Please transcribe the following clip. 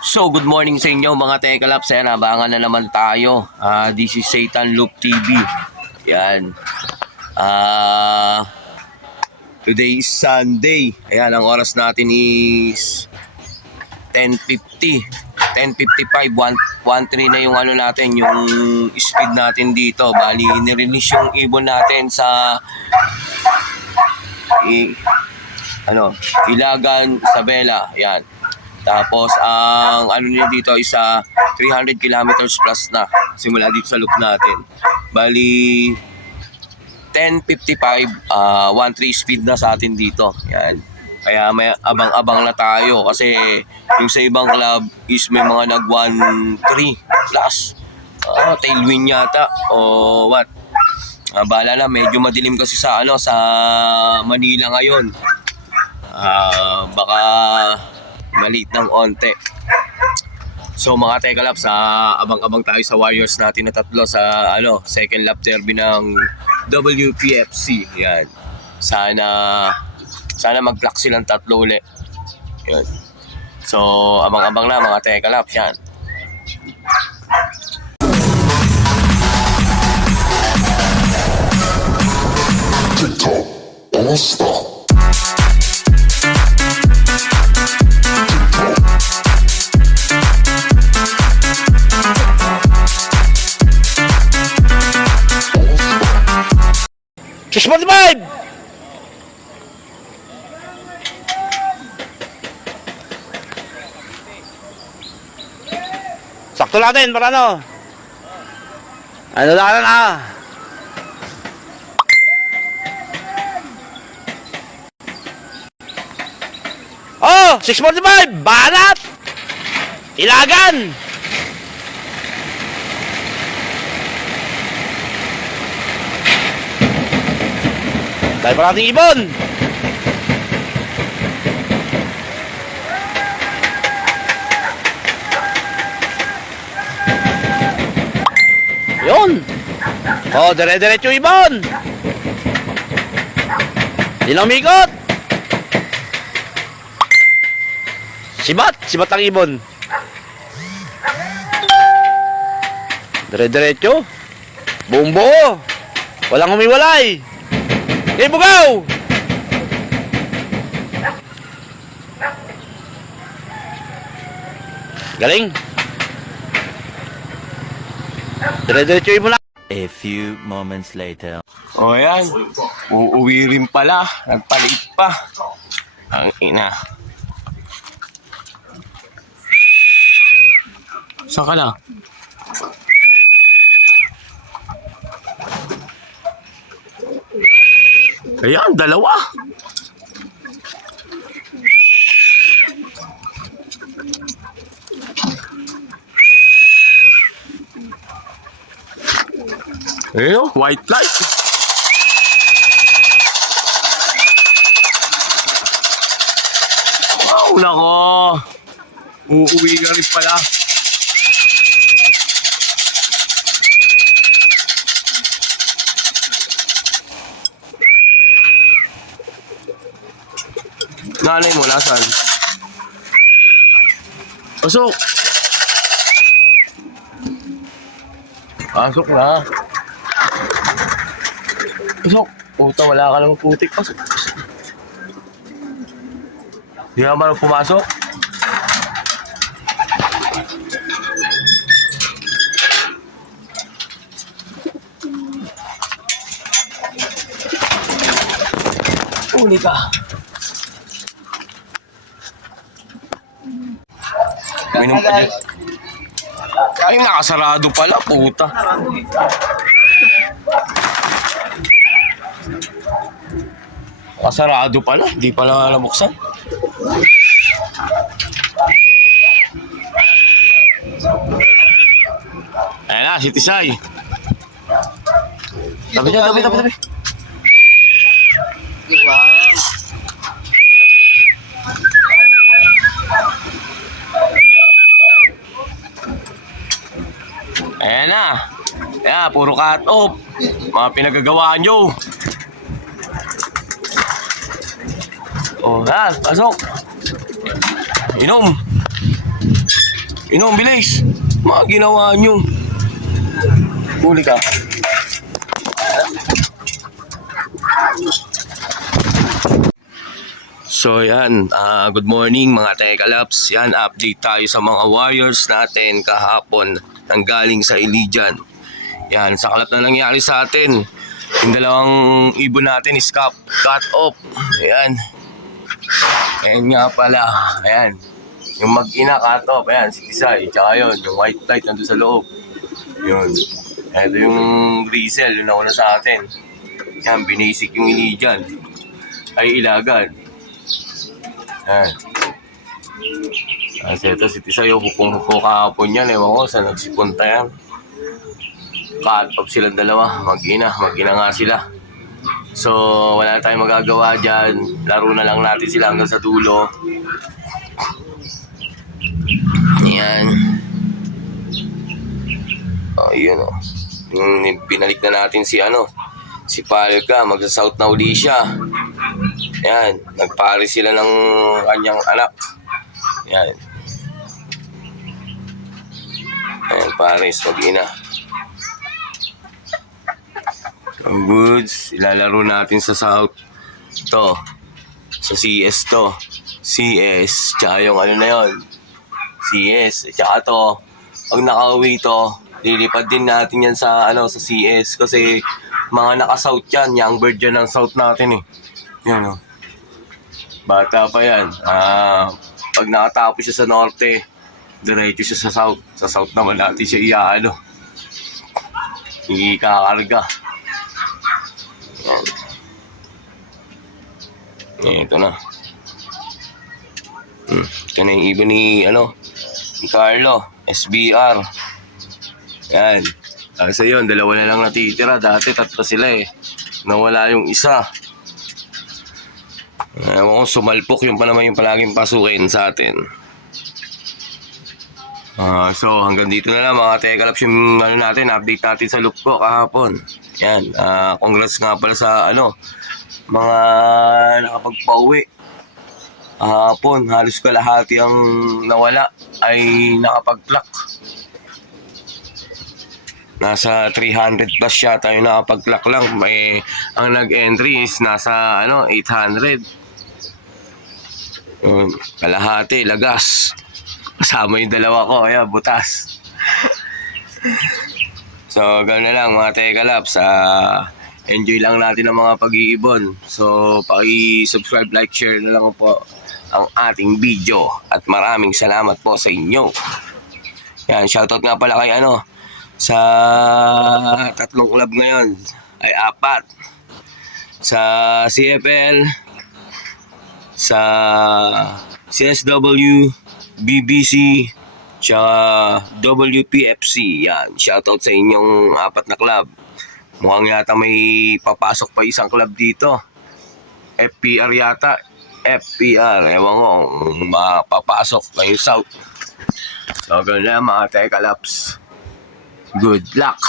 So, good morning sa inyo mga Tekalaps. Ayan, abangan na naman tayo. This is Satan Loop TV. Ayan. Today is Sunday. Ayan, ang oras natin is 10:50. 10:55. 1.3 na yung ano natin, yung speed natin dito. Bali, nirelease yung ibon natin sa Ilagan, Isabela. Ayan. Tapos ang ano niya dito is 300 kilometers plus na simula dito sa loop natin. Bali 10:55, 1.3 speed na sa atin dito. Yan. Kaya may abang-abang na tayo kasi yung sa ibang club is may mga nag 1.3 plus. Tailwind yata o what. Bahala na, medyo madilim kasi sa Manila ngayon. Baka maliit ng onte. So mga Tekalaps, abang-abang tayo sa Warriors natin na tatlo sa second lap derby ng WPFC. Yan. Sana mag-block silang tatlo ulit. Yan. So abang-abang na mga Tekalaps yan. TikTok, don't stop. Spotify! Sakto natin para ano? Ano na? Oh! 645! Banat! Ilagan! Dahil pa nating ibon. Yun. Oh, dire-diretso ibon. Di lang umikot. Sibat ang ibon. Dire-diretso. Buong buo. Walang humiwalay. Hey, bugaw! Galing! Dire-diretso mo na. A few moments later. O yan. Uuwi rin pala. Nagpalit pa. Ang ina. Saan ka na? Ayan, dalawa. Ayan, white light. Wow, nako. Uuwi ka rin pala. Nanay mo, nasaan? Pasok! Pasok na. Pasok! Puta, wala ka naman putik. Pasok. Hindi ka marunong pumasok? Uli ka. Minum ka dyan. Ay, nakasarado pala, puta. Nakasarado pala, di pala nabuksan. Ayan na, si Tisay. Tabi dyan, tabi. Ayan na. Ayan, puro cut off. Mga pinagagawa nyo. Oh, ha, pasok. Inom. Inom, bilis! Mga ginawa nyo. Huli ka. So yan, good morning mga Tekalaps. Yan, update tayo sa mga Warriors natin kahapon nang galing sa Ilijan. Yan, sa kalap na nangyari sa atin. Yung dalawang ibon natin is cut off. Ayan. Ayan nga pala. Ayan. Yung mag-ina cut off. Ayan, si Tisay. Tsaka yun, yung white light nandun sa loob. Yun. Ito yung Grizzle, yung nauna sa atin. Yan, binisik yung Ilijan. Ay, Ilagan. Ayan. Kasi ito si Tisay, hukong-huko kahapon yan. Ewan ko, saan nagsipunta yan. Cut off silang dalawa. Mag-ina nga sila. So, wala na tayong magagawa dyan. Laro na lang natin sila hanggang sa dulo. Ayan. Oh, yun oh. Yung binalik na natin si si Palka. Magsa-south na uli siya. Ayan. Nagpare sila ng kanyang anak. Ayan. Ayan, pares. Mag-ina. Ang goods, ilalaro natin sa South. To. Sa CS to. CS, tsaka yung na yun. CS, tsaka to. Pag nakauwi to, lilipad din natin yan sa sa CS kasi mga naka-South yan, young bird yan ng South natin eh. Yan o. Bata pa yan. Pag nakatapos siya sa Norte, diretso siya sa South. Sa South naman natin siya ikakarga. Yan. Ito na. Ito na yung ibon ni Carlo. SBR. Yan. Kasi yun, dalawa na lang natitira. Dati tatlo sila eh. Nawala yung isa. Ewan ko, sumalpok yung pa naman yung palaging pasukin sa atin. So hanggang dito na lang mga Tekalaps yung natin, update natin sa Lupco kahapon. Yan, congrats nga pala sa mga nakapagpauwi. Kahapon, halos kalahati ang nawala ay nakapag-clock. Nasa 300 plus yata yung nakapag-clock lang. Ang nag-entry is nasa 800. Kalahati, lagas. Kasama yung dalawa ko, ayan, butas. So, gano'n na lang mga Tekalaps. Enjoy lang natin ang mga pag-iibon. So, paki-subscribe, like, share na lang po ang ating video. At maraming salamat po sa inyo. Yan, shoutout nga pala kay sa 3 club ngayon ay 4. Sa CFL, sa CSW, BBC, tsaka WPFC. Yan, shoutout sa inyong 4 na club. Mukhang yata may papasok pa isang club dito. FPR yata. FPR, ewan ko mapapasok pa yung South. So, ganun lang mga Tekalaps. Good luck!